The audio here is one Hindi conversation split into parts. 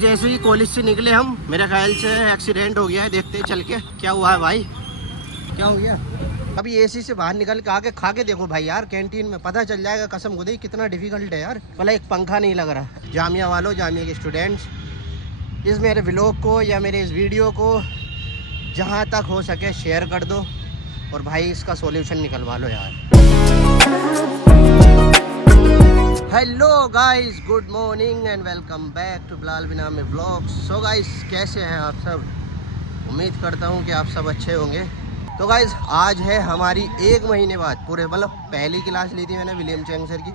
जैसे ही कॉलेज से निकले हम, मेरे ख्याल से एक्सीडेंट हो गया है। देखते हैं चल के क्या हुआ है भाई, क्या हो गया। अभी एसी से बाहर निकल के आके खा के देखो भाई यार, कैंटीन में पता चल जाएगा कसम खुदा कितना डिफिकल्ट है यार। भला एक पंखा नहीं लग रहा। जामिया वालों, जामिया के स्टूडेंट्स, इस मेरे व्लॉग को या मेरे इस वीडियो को जहाँ तक हो सके शेयर कर दो और भाई इसका सॉल्यूशन निकलवा लो यार। Hello guys, good morning and welcome back to Bilal bin Aamir vlogs. So guys, कैसे हैं आप सब? उम्मीद करता हूं कि आप सब अच्छे होंगे। तो गाइस, आज है हमारी 1 महीने बाद पूरे, मतलब पहली क्लास ली थी मैंने विलियम चैंग सर की,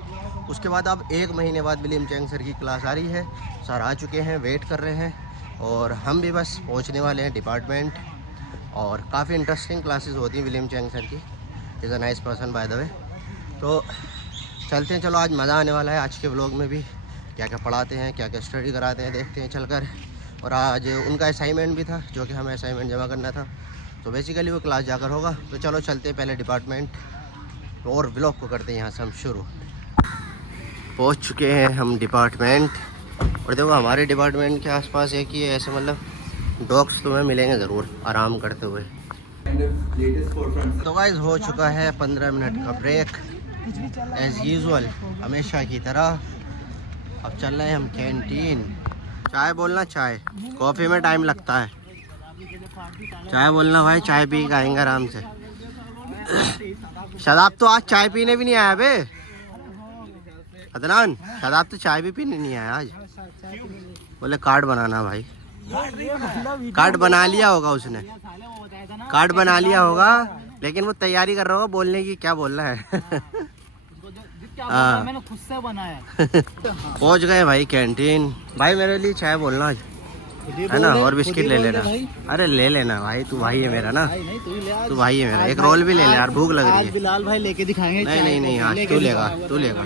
उसके बाद अब 1 महीने बाद विलियम चैंग सर की क्लास आ रही है। सर आ चुके हैं, वेट कर रहे हैं और हम भी बस पहुँचने वाले हैं डिपार्टमेंट। और काफ़ी इंटरेस्टिंग क्लासेस होती हैं विलियम चैंग सर की। Is a nice person by the way. तो चलते हैं, चलो आज मज़ा आने वाला है। आज के व्लॉग में भी क्या क्या पढ़ाते हैं, क्या क्या स्टडी कराते हैं, देखते हैं चलकर। और आज उनका असाइनमेंट भी था, जो कि हमें असाइनमेंट जमा करना था, तो बेसिकली वो क्लास जाकर होगा। तो चलो चलते हैं पहले डिपार्टमेंट और व्लॉग को करते हैं यहाँ से हम शुरू। पहुँच चुके हैं हम डिपार्टमेंट। और देखो हमारे डिपार्टमेंट के आसपास एक ही है ऐसे, मतलब डॉग्स तुम्हें मिलेंगे ज़रूर आराम करते हुए। तो गाइस, हो चुका है 15 मिनट का ब्रेक एज यूजुअल, हमेशा की तरह। अब चल रहे हैं हम कैंटीन। चाय बोलना, चाय कॉफ़ी में टाइम लगता है। चाय बोलना भाई, चाय पी के आएंगे आराम से। शादाब तो आज चाय पीने भी नहीं आया बे। अदनान, शादाब तो चाय भी पीने नहीं आया आज। बोले कार्ड बनाना भाई। कार्ड बना लिया होगा उसने, कार्ड बना लिया होगा, लेकिन वो तैयारी कर रहा होगा बोलने की, क्या बोल रहा है। मैंने खुद से बनाया। पहुंच गए भाई कैंटीन। भाई मेरे लिए चाय बोलना आज, है ना, और बिस्किट ले लेना। अरे ले लेना भाई, तू भाई है मेरा ना, तू भाई है मेरा। एक रोल भी ले ले यार, भूख लग रही है। बिलाल भाई लेके दिखाएंगे। नहीं, आज तू लेगा, तू लेगा।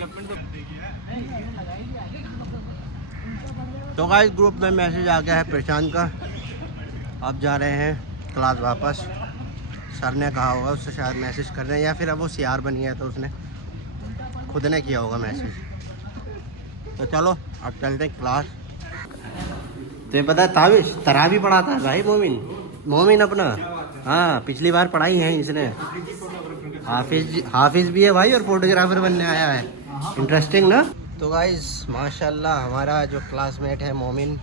तो गाइस, ग्रुप में मैसेज आ गया है प्रशांत का, अब जा रहे हैं क्लास वापस। सर ने कहा होगा उससे, शायद मैसेज कर रहे हैं, या फिर अब वो सीआर बन गया तो उसने खुद ने किया होगा मैसेज। तो चलो अब चलते क्लास। तो पता है ताविश तरा भी पढ़ाता है भाई मोमिन अपना। हाँ, पिछली बार पढ़ाई है इसने। हाफिज भी है भाई और फोटोग्राफर बनने आया है। इंटरेस्टिंग ना। तो गाइस, माशाल्लाह हमारा जो क्लासमेट है मोमिन,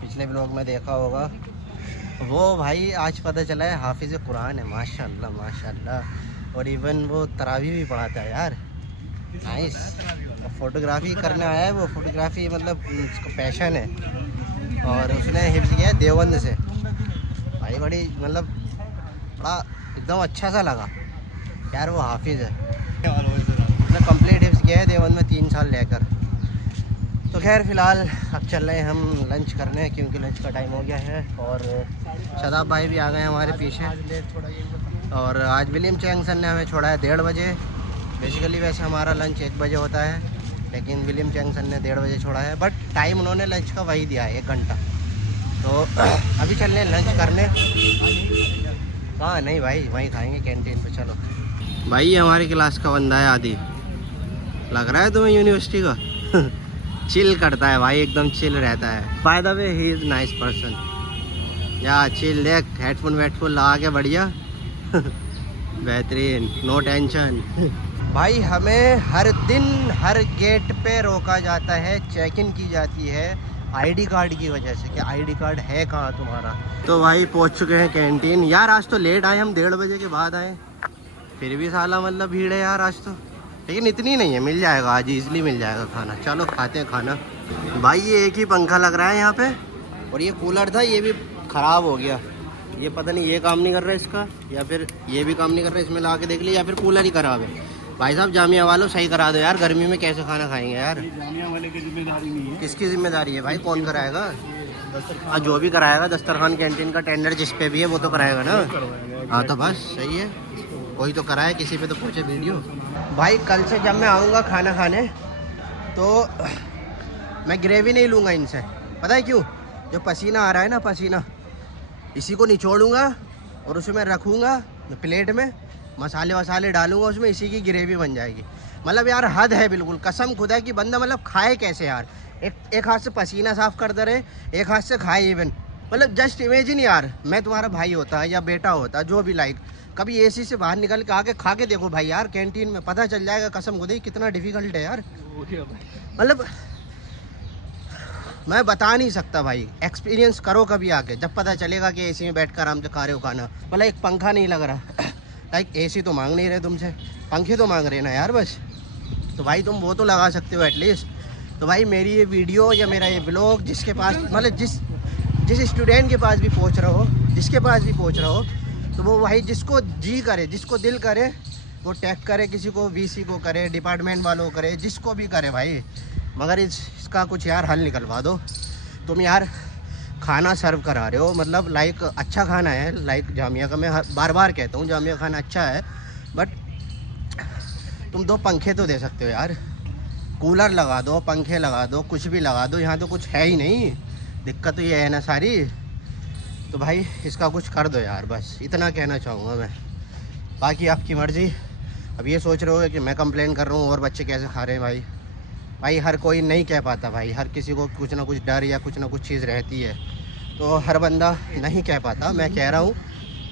पिछले ब्लॉग में देखा होगा, वो भाई आज पता चला है हाफिज कुरान है। माशाल्लाह माशाल्लाह। और इवन वो तरावी भी पढ़ाता है यार। नाइस। फोटोग्राफी करने आया है वो, फोटोग्राफी मतलब उसका पैशन है। और उसने हिफ्ज किया है देवबंद से भाई। बड़ी मतलब बड़ा एकदम अच्छा सा लगा यार, वो हाफिज है। उसने कंप्लीट हिफ्ज किया है देवबंद में 3 साल लेकर। तो खैर फ़िलहाल अब चल रहे हैं हम लंच करने, क्योंकि लंच का टाइम हो गया है। और शादाब भाई भी आ गए हमारे पीछे। और आज विलियम चैंग सर ने हमें छोड़ा है 1:30 बजे। बेसिकली वैसे हमारा लंच 1 बजे होता है, लेकिन विलियम चैंग सर ने 1:30 बजे छोड़ा है। बट टाइम उन्होंने लंच का वही दिया है, 1 घंटा। तो अभी चल रहे हैं लंच करने। हाँ नहीं भाई, वहीं खाएंगे कैंटीन पे। चलो भाई, ये हमारी क्लास का बंदा है आदि, लग रहा है तुम्हें यूनिवर्सिटी का। चिल करता है भाई, एकदम चिल रहता है। By the way, he is nice person. या चिल, देख हेडफोन लगा के बढ़िया। बेहतरीन, नो टेंशन। भाई हमें हर दिन हर गेट पे रोका जाता है, चेक इन की जाती है आईडी कार्ड की वजह से कि आईडी कार्ड है कहाँ तुम्हारा। तो भाई पहुँच चुके हैं कैंटीन। यार आज तो लेट आए हम, 1:30 बजे के बाद आए, फिर भी साला मतलब भीड़ है यार आज तो। लेकिन इतनी नहीं है, मिल जाएगा आज, ईजिली मिल जाएगा खाना। चलो खाते हैं खाना। भाई ये एक ही पंखा लग रहा है यहाँ पे, और ये कूलर था, ये भी ख़राब हो गया। ये पता नहीं ये काम नहीं कर रहा है इसका, या फिर ये भी काम नहीं कर रहा है। इसमें ला के देख लिया, या फिर कूलर ही ख़राब है। भाई साहब जामिया वालों सही करा दो यार, गर्मी में कैसे खाना खाएंगे यार। जामिया वाले की जिम्मेदारी नहीं है। किसकी जिम्मेदारी है भाई, कौन कराएगा? जो भी कराएगा दस्तरखान कैंटीन का टेंडर जिस पे भी है वो तो कराएगा ना। हाँ तो बस सही है, कोई तो कराए, किसी पे तो पहुँचे वीडियो। भाई कल से जब मैं आऊँगा खाना खाने तो मैं ग्रेवी नहीं लूँगा इनसे। पता है क्यों? जो पसीना आ रहा है ना, पसीना, इसी को निचोड़ूँगा और उसमें रखूँगा प्लेट में, मसाले वसाले डालूँगा उसमें, इसी की ग्रेवी बन जाएगी। मतलब यार हद है बिल्कुल, कसम खुदा की बंदा मतलब खाए कैसे यार। एक हाथ से पसीना साफ करते रहे, एक हाथ से खाए इवन। मतलब जस्ट इमेजिन यार, मैं तुम्हारा भाई होता या बेटा होता जो भी, लाइक कभी एसी से बाहर निकल के आके खा के देखो भाई यार कैंटीन में, पता चल जाएगा कसम खुदा कितना डिफिकल्ट है यार। मतलब मैं बता नहीं सकता भाई, एक्सपीरियंस करो कभी आके, जब पता चलेगा कि एसी में बैठ कर आराम से खा रहे हो खाना। मतलब एक पंखा नहीं लग रहा लाइक एसी तो मांग नहीं रहे तुमसे, पंखे तो मांग रहे ना यार बस। तो भाई तुम वो तो लगा सकते हो एटलीस्ट। तो भाई मेरी ये वीडियो या मेरा ये ब्लॉग जिसके पास, मतलब जिस स्टूडेंट के पास भी पहुंच रहा हो, जिसके पास भी पहुंच रहा हो, तो वो भाई जिसको जी करे, जिसको दिल करे वो टैग करे, किसी को वीसी को करे, डिपार्टमेंट वालों को करे, जिसको भी करे भाई, मगर इसका कुछ यार हल निकलवा दो। तुम यार खाना सर्व करा रहे हो, मतलब लाइक अच्छा खाना है, लाइक जामिया का, मैं बार बार कहता हूँ जामिया खाना अच्छा है, बट तुम 2 पंखे तो दे सकते हो यार, कूलर लगा दो, पंखे लगा दो, कुछ भी लगा दो। यहाँ तो कुछ है ही नहीं, दिक्कत तो ये है ना सारी। तो भाई इसका कुछ कर दो यार, बस इतना कहना चाहूँगा मैं, बाकी आपकी मर्ज़ी। अब ये सोच रहे हो कि मैं कंप्लेन कर रहा हूँ और बच्चे कैसे खा रहे हैं भाई हर कोई नहीं कह पाता भाई, हर किसी को कुछ ना कुछ डर या कुछ ना कुछ चीज़ रहती है, तो हर बंदा नहीं कह पाता। मैं कह रहा हूँ,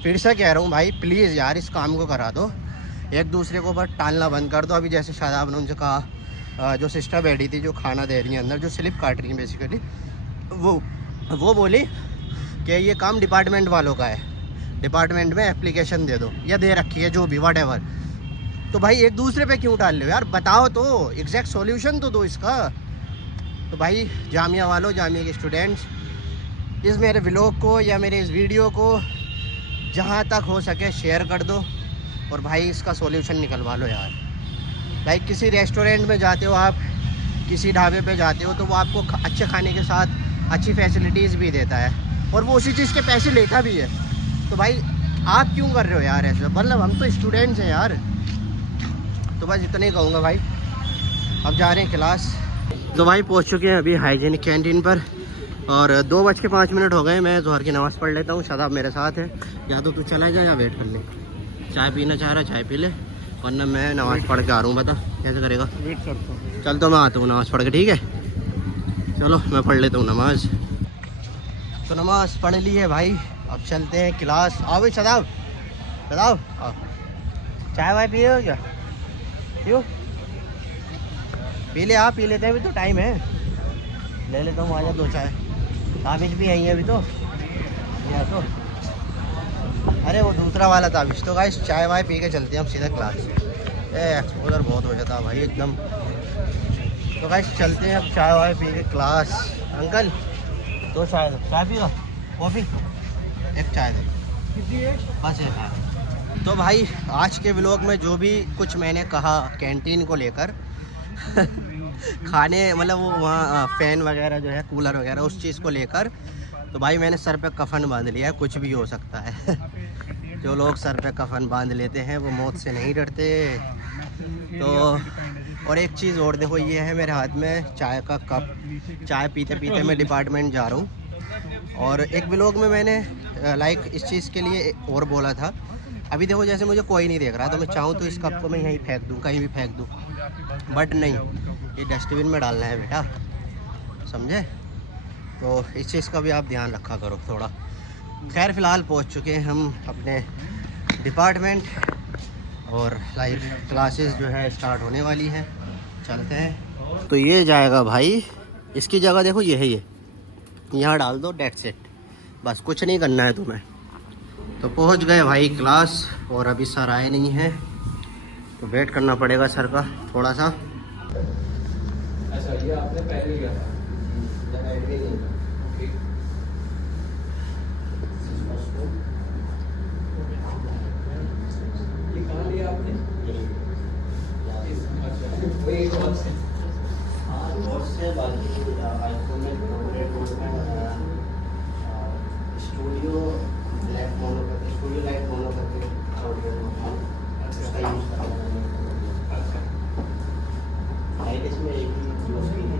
फिर से कह रहा हूँ भाई प्लीज़ यार इस काम को करा दो, एक दूसरे को बस टालना बंद कर दो। अभी जैसे शादाब ने उनसे कहा, जो सिस्टर बैठी थी जो खाना दे रही है अंदर, जो स्लिप काट रही है बेसिकली, वो बोली कि ये काम डिपार्टमेंट वालों का है, डिपार्टमेंट में एप्लीकेशन दे दो या दे रखी है जो भी व्हाटएवर। तो भाई एक दूसरे पे क्यों डाल रहे हो यार, बताओ तो, एग्जैक्ट सॉल्यूशन तो दो इसका। तो भाई जामिया वालों, जामिया के स्टूडेंट्स, इस मेरे व्लॉग को या मेरे इस वीडियो को जहाँ तक हो सके शेयर कर दो और भाई इसका सॉल्यूशन निकलवा लो यार। लाइक किसी रेस्टोरेंट में जाते हो आप, किसी ढाबे पे जाते हो, तो वो आपको अच्छे खाने के साथ अच्छी फैसिलिटीज़ भी देता है और वो उसी चीज़ के पैसे लेता भी है। तो भाई आप क्यों कर रहे हो यार ऐसे, मतलब हम तो स्टूडेंट्स हैं यार। तो बस इतना ही कहूँगा भाई, अब जा रहे हैं क्लास। तो भाई पहुँच चुके हैं अभी हाइजीनिक कैंटीन पर और 2:05 हो गए। मैं ज़ोहर की नमाज़ पढ़ लेता हूँ, शादाब मेरे साथ है, या तो तू चला जा या वेट कर ले। चाय पीना चाह रहा चाय पी ले, वरना मैं नमाज़ पढ़ के आ रहा हूँ। बता कैसे करेगा? वेट करता हूँ। चल तो मैं आता हूँ नमाज़ पढ़ के, ठीक है? चलो मैं पढ़ लेता हूँ नमाज़। तो नमाज़ पढ़ ली है भाई, अब चलते हैं क्लास। आओ भाई शादाब, शादाब आओ, चाय वाय पिए हो क्या? क्यों पी ले, आप पी लेते हैं, अभी तो टाइम है, ले लेता हूँ, आजा 2 चाय। ताबिश भी आई है अभी तो, या तो अरे वो दूसरा वाला ताबिश। तो गाइस चाय वाय पी के चलते हैं हम सीधा क्लास। एक्सपोजर बहुत हो जाता है भाई एकदम। तो गाइस चलते हैं अब चाय वाय पी के क्लास। अंकल 2 चाय दो, चाय पी लो, कॉफ़ी 1 चाय दो, बस 1 है। तो भाई आज के व्लॉग में जो भी कुछ मैंने कहा कैंटीन को लेकर खाने, मतलब वो वहाँ फ़ैन वगैरह जो है, कूलर वगैरह, उस चीज़ को लेकर, तो भाई मैंने सर पे कफन बांध लिया है, कुछ भी हो सकता है। जो लोग सर पे कफन बांध लेते हैं वो मौत से नहीं डरते। तो और एक चीज़ और देखो, ये है मेरे हाथ में चाय का कप, चाय पीते पीते मैं डिपार्टमेंट जा रहा हूँ। और एक व्लॉग में मैंने लाइक इस चीज़ के लिए और बोला था, अभी देखो जैसे मुझे कोई नहीं देख रहा, तो मैं चाहूँ तो इस कप को मैं यहीं फेंक दूँ, कहीं भी फेंक दूँ, बट नहीं, ये डस्टबिन में डालना है बेटा, समझे? तो इस चीज़ का भी आप ध्यान रखा करो थोड़ा। खैर फ़िलहाल पहुँच चुके हैं हम अपने डिपार्टमेंट और लाइव क्लासेस जो है स्टार्ट होने वाली है, चलते हैं। तो ये जाएगा भाई, इसकी जगह देखो ये है, ये यहाँ डाल दो, डेट्स इट, बस कुछ नहीं करना है तुम्हें। तो पहुंच गए भाई क्लास और अभी सर आए नहीं हैं, तो वेट करना पड़ेगा सर का थोड़ा सा। अच्छा ये आपने पहले लिया था? ये कहाँ लिया आपने? वही कौन से? बहुत से बाकी आईफोन में स्टूडियो ब्लैक मोनो करके, स्टूडियो लाइट मोनो करके उसका यूज़ करना। लाइट इसमें एक ही यूज़ की है,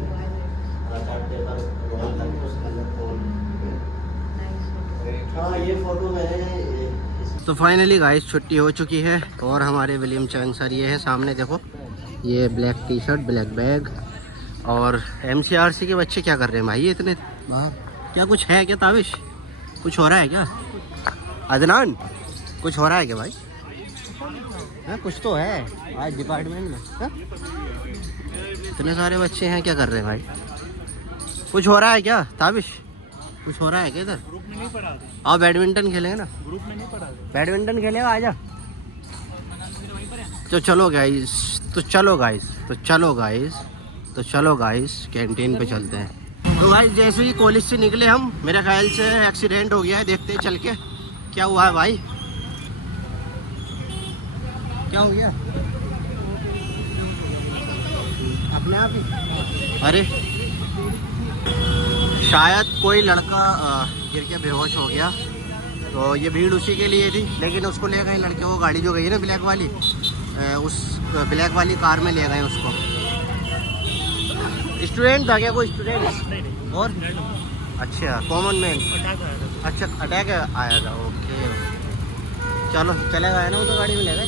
चार्ट पेपर रोल करके उसके अंदर फोन। हाँ ये फ़ोटो मैंने। तो फाइनली गाइस छुट्टी हो चुकी है और हमारे विलियम चैंग सर ये है सामने देखो, ये black T shirt, black bag और MCRC के बच्चे क्या कर रहे हैं भाई ये इतने बाहर? क्या कुछ है क्या ताबिश? कुछ हो रहा है क्या अदनान? कुछ हो रहा है क्या भाई? हाँ कुछ तो है आज डिपार्टमेंट में। हाँ? इतने सारे बच्चे हैं, क्या कर रहे हैं भाई? कुछ हो रहा है क्या ताबिश? कुछ हो रहा है क्या इधर? ग्रुप में नहीं पढ़ा आओ बैडमिंटन खेलेंगे ना। ग्रुप में नहीं पढ़ा बैडमिंटन खेलेगा आजा। तो चलो गाइस कैंटीन पे चलते हैं। तो भाई जैसे ही कॉलेज से निकले हम, मेरे ख्याल से एक्सीडेंट हो गया है, देखते हैं चल के क्या हुआ है भाई। क्या हो गया? अपने आप ही? अरे शायद कोई लड़का गिर के बेहोश हो गया, तो ये भीड़ उसी के लिए थी, लेकिन उसको ले गए लड़के को, गाड़ी जो गई है ना ब्लैक वाली, उस ब्लैक वाली कार में ले गए उसको। स्टूडेंट था क्या कोई स्टूडेंट? और अच्छा कॉमन मैन। अच्छा अटैक आया था, ओके चलो चले गए ना, वो तो गाड़ी में ले गए।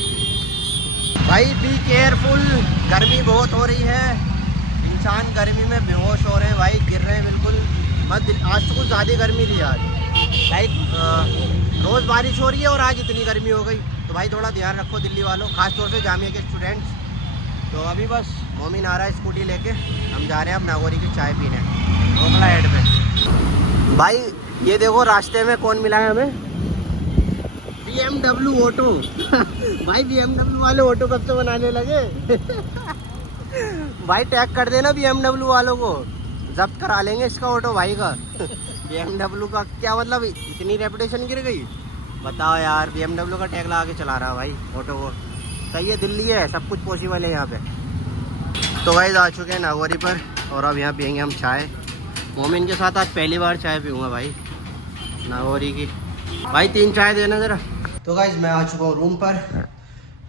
भाई बी केयरफुल, गर्मी बहुत हो रही है, इंसान गर्मी में बेहोश हो रहे हैं भाई, गिर रहे हैं बिल्कुल मत। आज तो कुछ ज़्यादा गर्मी थी यार, लाइक रोज़ बारिश हो रही है और आज इतनी गर्मी हो गई, तो भाई थोड़ा ध्यान रखो दिल्ली वालों, खासतौर से जामिया के स्टूडेंट्स। तो अभी बस मोमिन आ रहा है स्कूटी लेके, हम जा रहे हैं अब नागौरी की चाय पीने ओखला हेड पे। भाई ये देखो रास्ते में कौन मिला है हमें, BMW ऑटो। भाई BMW वाले ऑटो कब से बनाने लगे? भाई टैग कर देना BMW वालों को, जब्त करा लेंगे इसका ऑटो भाई का। BMW का क्या मतलब, इतनी रेपुटेशन गिर गई बताओ यार। BMW का टैग लगा के चला रहा है भाई ऑटो को, सही है, दिल्ली है, सब कुछ पॉसिबल है यहाँ पे। तो गाइस आ चुके हैं नागौरी पर, और अब यहाँ पियेंगे हम चाय। मोमिन के साथ आज पहली बार चाय पीऊँगा भाई नागौरी की। भाई 3 चाय देना ज़रा। तो गाइस मैं आ चुका हूँ रूम पर,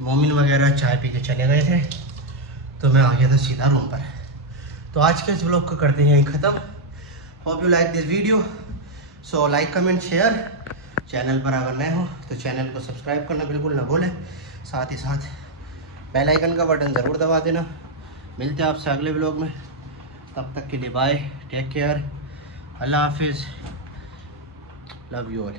मोमिन वगैरह चाय पी के चले गए थे, तो मैं आ गया था सीधा रूम पर। तो आज के इस व्लॉग को करते हैं यहीं ख़त्म। Hope you like this video, so like comment share. Channel पर अगर नए हो तो चैनल को सब्सक्राइब करना बिल्कुल ना भूलें, साथ ही साथ बेल आइकन का बटन ज़रूर दबा देना। मिलते हैं आपसे अगले व्लॉग में, तब तक के लिए बाय, टेक केयर, अल्लाह हाफिज़, लव यू ऑल।